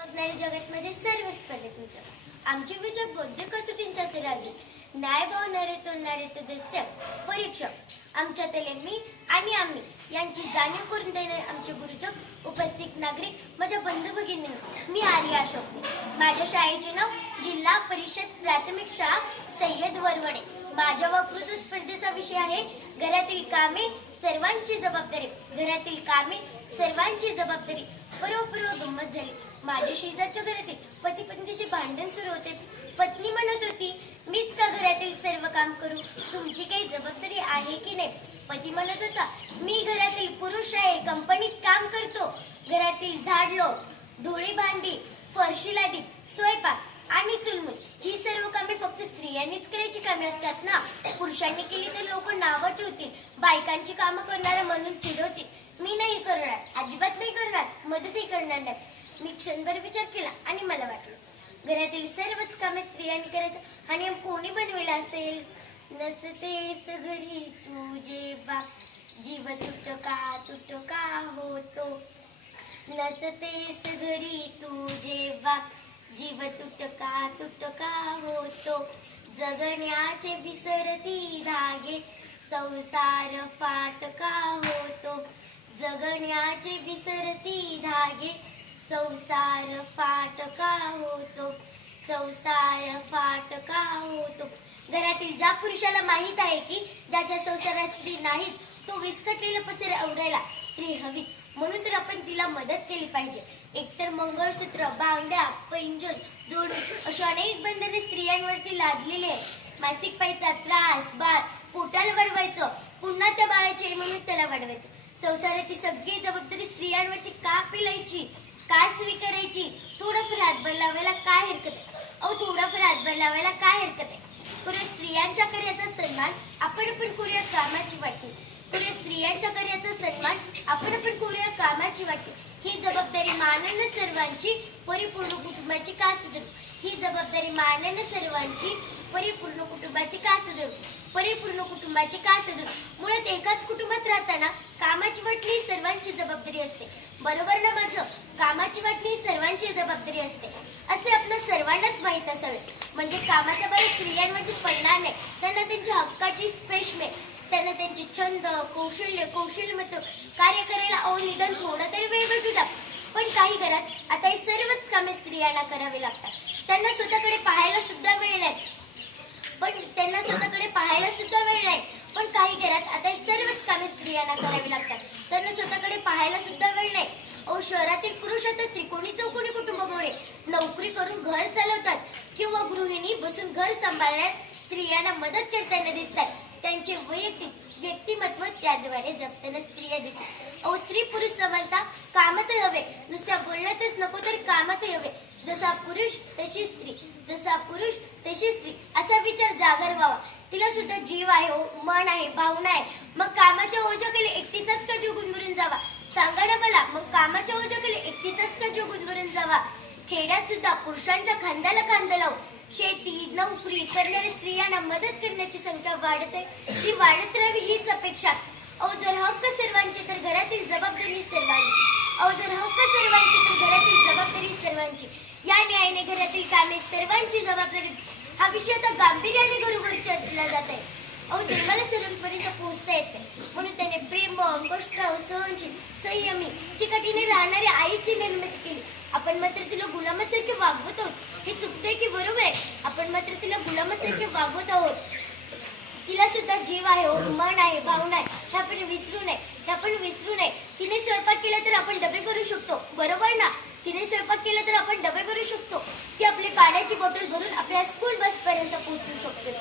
बघणारे जगत म्हणजे सर्व स्पर्धेत मित्र. आमची विजय बौद्ध कसोटींच्या तलावी न्याय भावणारे तोलणारे सदस्य परीक्षक. आमच्यातले मी आणि आम्ही यांची जाणीव करून देणारे आमचे गुरुजक उपस्थित नागरिक माझ्या बंधू भगिनी मी आर्या अशोक. माझ्या शाळेचे नाव जिल्हा परिषद प्राथमिक शाळा सय्यद वरवडे. माझ्या वकृत स्पर्धेचा विषय आहे घरातील कामे सर्वांची जबाबदारी. घरातील कामे सर्वांची जबाबदारी. बरोबर गंमत झाली. माझ्या शेजारच्या घरातील पती पत्नीचे भांडण सुरू होते. पत्नी म्हणत होती मीच का घरातील सर्व काम करू? तुमची काही जबाबदारी आहे की नाही? पती म्हणत होता मी घरातील पुरुष आहे कंपनीत काम करतो. घरातील झाडलो धुळी भांडी फरशी लादी स्वयंपाक आणि चुलमुल ही सर्व कामे फक्त स्त्रियांनीच करायची कामे असतात ना. पुरुषांनी केली तर लोक नावं ठेवतील बायकांची कामं करणारा म्हणून चिडवतील. मी नाही करणार अजिबात नाही करणार मदतही करणार नाही. मी क्षणभर विचार केला आणि मला वाटलं घरातील सर्वच कामे स्त्रियांनी करायचं. हा नियम कोणी बनविला असेल? नसतेस घरी तुझे बा जीव तुटका तुटका होतो. नसतेस घरी तुझे बाप. जीव तुटका तुटका होतो. जगण्याचे विसरती धागे. संसार फाटका होतो. जगण्याचे विसरती धागे. संसार फाटका होतो संसार फाटका होतो. घरातील ज्या पुरुषाला माहीत आहे की ज्याच्या संसारात स्त्री नाहीत तो विस्कटलेला पसर आवरायला स्त्री हवी. म्हणून तर आपण तिला मदत केली पाहिजे. एकतर मंगळसूत्र बांगड्या पैंजण जोडून अशी अनेक बंधने स्त्रियांवरती लादलेली आहेत. मासिक पायचा त्रास बाळ पोटाला वाढवायचं. पुन्हा त्या बाळाचे म्हणून त्याला वाढवायचं. संसाराची सगळी जबाबदारी स्त्रियांवरती का पिलायची? का स्वीकारायची थोडंफार हातभार लावायला काय हरकत आहे? अहो थोडंफार हातभार लावायला काय हरकत आहे? पुढे स्त्रियांच्या कार्याचा सन्मान आपण पण करूया कामाची वाटणी पुढे स्त्रियांच्या कार्याचा सन्मान आपण पण करूया कामाची वाटणी ही जबाबदारी मानन सर्वांची परिपूर्ण कुटुंबाची का सुधरू? ही जबाबदारी मानन सर्वांची परिपूर्ण कुटुंबाची का सुधरू? परिपूर्ण कुटुंबाची का सुधरू? मुळात एकाच कुटुंबात राहताना कामाची वाटली सर्वांची जबाबदारी असते. बरोबर ना माझं? कामाची वाटणी सर्वांची जबाबदारी असते. असे आपल्या सर्वांनाच माहीत असावे. म्हणजे कामाचा बळ स्त्रियांमध्ये पडणार नाही. त्यांना त्यांच्या हक्काची स्पेश मिळेल. त्यांना त्यांचे छंद कौशल्य कौशल्यमत कार्य करायला अहो निदान थोडा तरी वेळ भेटू द्या. पण काही घरात आता हे सर्वच कामे स्त्रियांना करावी लागतात. त्यांना स्वतःकडे पाहायला सुद्धा वेळ नाही. पण त्यांना स्वतःकडे पाहायला सुद्धा वेळ नाही. पण काही घरात आता हे सर्वच कामे स्त्रियांना करावी लागतात त्यांना स्वतःकडे पाहायला सुद्धा वेळ नाही अहो शहरातील पुरुष आता त्रिकोणी चौकोनी कुटुंबामुळे नोकरी करून घर चालवतात. किंवा गृहिणी बसून घर सांभाळण्यात स्त्रियांना मदत करताना दिसतात. त्यांचे वैयक्तिक व्यक्तिमत्व त्याद्वारे जपताना स्त्रिया दिसतात. अहो स्त्री पुरुष समानता कामात हवे. नुसत्या बोलण्यातच नको तर कामात हवे. जसा पुरुष तशी स्त्री. जसा पुरुष तशी स्त्री. असा विचार जागर व्हावा. तिला सुद्धा जीव आहे हो, मन आहे भावना आहे. मग कामाच्या ओझ्याखाली एकटीचाच का जीव गुंतून जावा? सांगा ना मला मग कामाच्या ओझ्याकडे एकटीचाच का जीव गुंदरून जावा? खेड्यात सुद्धा पुरुषांच्या खांद्याला खांदा लावून शेती नोकरी करणाऱ्या स्त्रियांना मदत करण्याची संख्या वाढत. आहे ती वाढत राहावी हीच अपेक्षा. अहो जर हो हक्क सर्वांची तर घरातील जबाबदारी सर्वांची. अहो जर हो हक्क सर्वांची तर घरातील जबाबदारी सर्वांची. या न्यायाने घरातील कामे सर्वांची जबाबदारी हा विषय आता गांभीर्याने घरोघरी चर्चेला जात आहे. अहो देवाला सर्वांपर्यंत पोहोचता येत नाही. म्हणून त्याने प्रेम कष्ट सहनशील संयमी चिकाटीने राहणाऱ्या आईची निर्मिती केली. आपण मात्र तिला गुलामासारखे वागवत आहोत. हे चुकतंय की बरोबर आहे? आपण मात्र तिला गुलामासारखे वागवत आहोत. तिला सुद्धा जीव आहे हो, मन आहे भावना आहे. हे आपण विसरू नये. हे आपण विसरू नये. तिने स्वयंपाक केला तर आपण डबे करू शकतो. बरोबर ना? तिने स्वयंपाक केला तर आपण डबे करू शकतो. पाण्याची बॉटल भरून आपल्या स्कूल बस पर्यंत पोहोचू शकतो.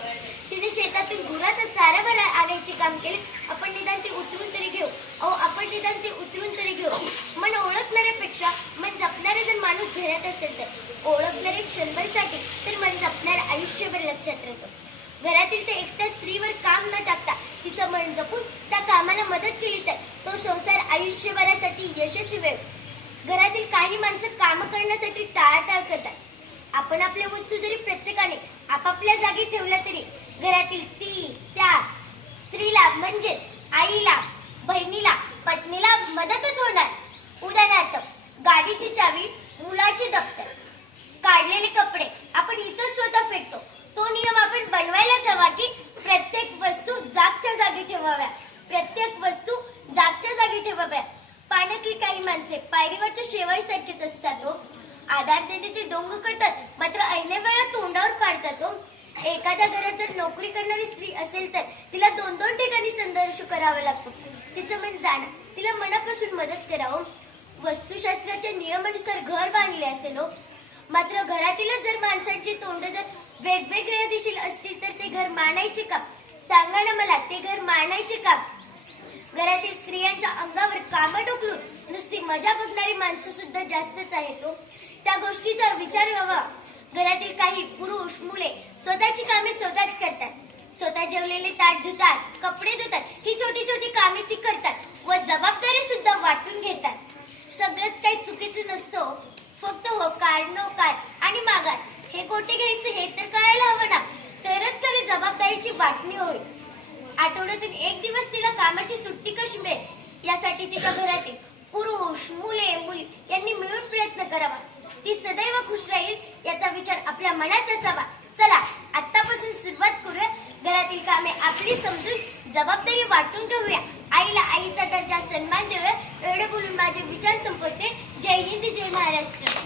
तिने शेतातून गुरात चारा भरा आणायचे काम केले. आपण निदान ते उतरून तरी घेऊ. अहो आपण निदान ते उतरून तरी घेऊ. मन ओळखणाऱ्यापेक्षा मन जपणारे जर माणूस घरात असेल तर ओळखणारे क्षणभरसाठी तर मन जपणारे आयुष्यभर लक्षात राहतो. घरातील त्या एकट्या स्त्रीवर काम न टाकता तिचं मन जपून त्या कामाला मदत केली तर तो संसार आयुष्यभरासाठी यशस्वी वेळ घरातील काही माणसं काम करण्यासाठी टाळाटाळ करतात. आपण आपल्या वस्तू जरी प्रत्येकाने आपापल्या जागी ठेवल्या तरी घरातील ती त्या स्त्रीला म्हणजे आईला बहिणीला पत्नीला मदतच होणार. उदाहरणार्थ गाडीची चावी मुलाचे दप्तर. काढलेले कपडे आपण इथं स्वतः फेटतो तो नियम आपण बनवायला हवा की प्रत्येक वस्तू जागच्या जागी ठेवाव्या प्रत्येक वस्तू जागच्या जागी ठेवाव्या पाण्यातली काही माणसे पायरीवरच्या शेवाईसारखीच असतात हो आधार देण्याचे डोंग करतात मात्र ऐने वेळा तोंडावर पाडतात हो एखाद्या घरात जर नोकरी करणारी स्त्री असेल तर तिला दोन दोन ठिकाणी संघर्ष करावा लागतो. तिचं मन जाणं तिला मनापासून मदत करावं. वस्तुशास्त्राच्या नियमानुसार घर बांधले असेल हो. मात्र घरातीलच जर माणसांची तोंड जर वेगवेगळ्या दिशेल असतील तर ते घर मानायचे का? सांगा ना मला ते घर मानायचे का? घरातील स्त्रियांच्या अंगावर कामं टोकलून नुसती मजा बघणारी माणसं सुद्धा जास्तच आहेत हो. त्या गोष्टीचा विचार व्हावा. घरातील काही पुरुष मुले स्वतःची कामे स्वतःच करतात. स्वतः जेवलेले ताट धुतात कपडे धुतात ही छोटी छोटी कामे ती करतात व जबाबदारी सुद्धा वाटून घेतात. सगळंच काही चुकीचं नसतं हो. फक्त होकार नोकार आणि मागार हे कोठे घ्यायचं हे तर कळायला हवं ना. तरच तरी जबाबदारीची वाटणी होईल. आठवड्यातून एक दिवस तिला कामाची सुट्टी कशी मिळेल? यासाठी तिच्या घरातील पुरुष मुले मुली यांनी मिळून प्रयत्न करावा. ती सदैव खुश राहील याचा विचार आपल्या मनात असावा चला आतापासून सुरुवात करूया घरातील कामे आपली समजून जबाबदारी वाटून घेऊया. आईला आईचा दर्जा सन्मान देऊया. एवढे बोलून माझे विचार संपवते. जय हिंद जय महाराष्ट्र.